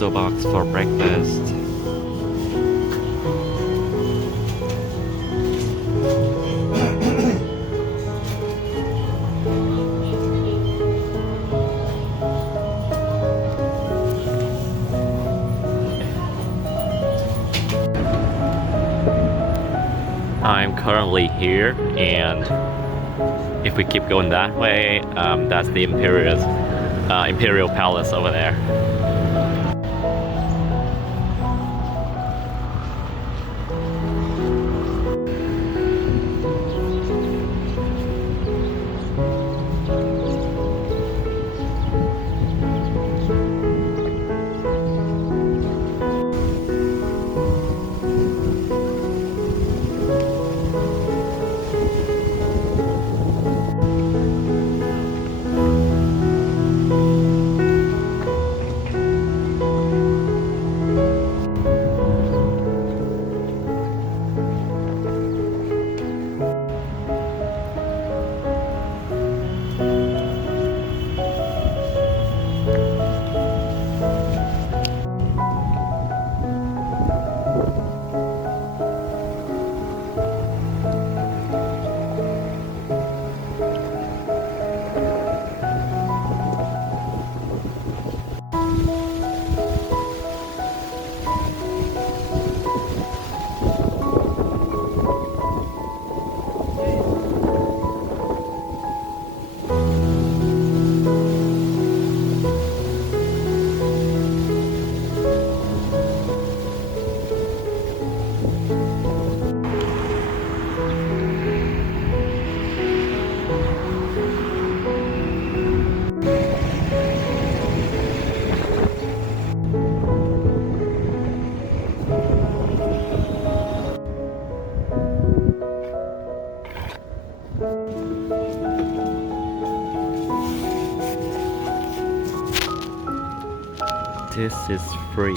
Starbucks for breakfast. I'm currently here, and if we keep going that way, that's the Imperial Palace over there. This is free.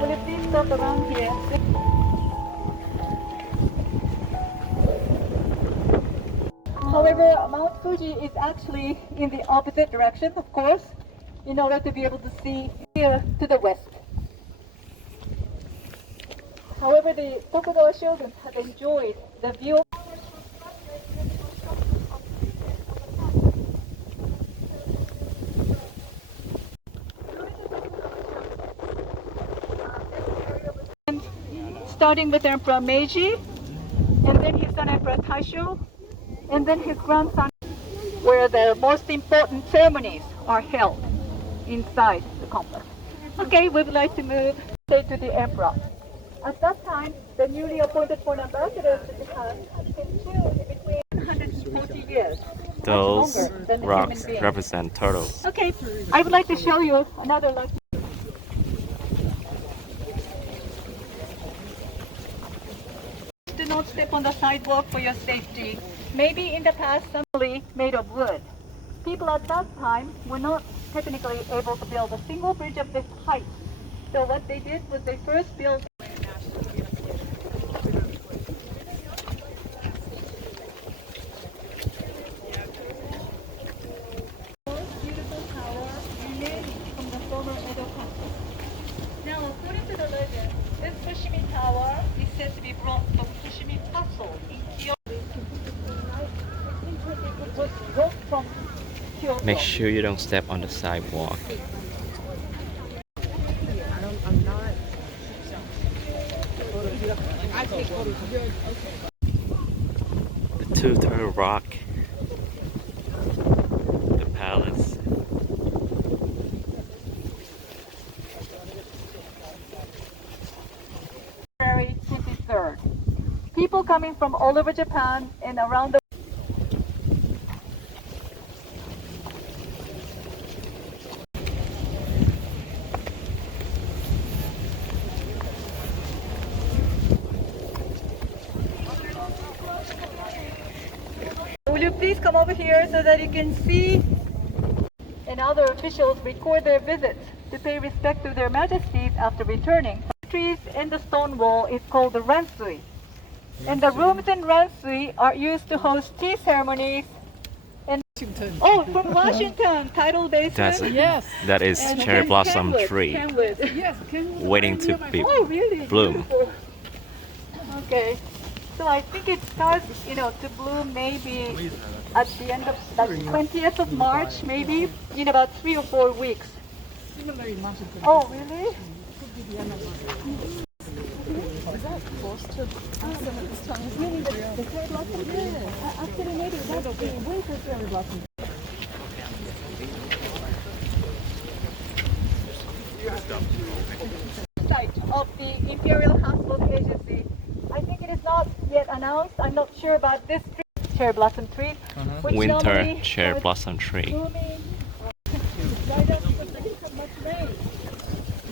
Will you please stop around here? However, Mount Fuji is actually in the opposite direction, of course, in order to be able to see here to the west. However, the Tokugawa children have enjoyed the view. Starting with Emperor Meiji, and then his son Emperor Taisho, and then his grandson, where the most important ceremonies are held inside the complex. Okay, we would like to move straight to the emperor. At that time, the newly appointed foreign ambassadors to Japan had been tuned between 140 years. Those rocks represent turtles. Okay, I would like to show you another lucky. Do not step on the sidewalk for your safety. Maybe in the past, somebody made of wood. People at that time were not technically able to build a single bridge of this height. So what they did was they first built beautiful tower remaining from the former Edo castle. Now, according to the legend, this Fushimi Tower is said to be brought from Fushimi Castle in Kyoto. It was brought from Kyoto. Make sure you don't step on the sidewalk. The two turtle rock. The palace. February 23rd. People coming from all over Japan and around the you please come over here so that you can see? And other officials record their visits to pay respect to their majesties after returning. The trees in the stone wall is called the ransui. And the rooms in ransui are used to host tea ceremonies. And oh, from Washington, tidal basement. Yes. That is And cherry blossom Kenwood, tree Kenwood. Yes. waiting to be Oh, really? bloom. Beautiful. Okay. So I think it starts, to bloom maybe at the end of, like 20th of March, maybe in about 3 or 4 weeks. Similar in Washington. Oh, really? Actually, maybe that's the winter cherry blossom. Site of the Imperial Houseboat Agency. I think it is not yet announced. I'm not sure about this tree, cherry blossom tree, which Winter normally cherry starts blossom tree. blooming right after the beginning of much rain.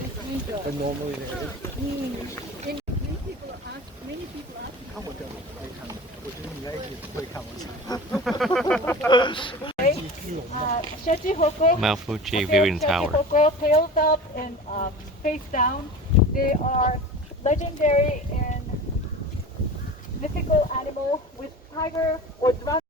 This winter. And normally there is. Many people ask. 看我的没看，我觉得你应该也不会看我。 Shachihoko. Mount Fuji viewing tower. Shachihoko, tails up and face down. They are legendary and mythical animal with tiger or dragon.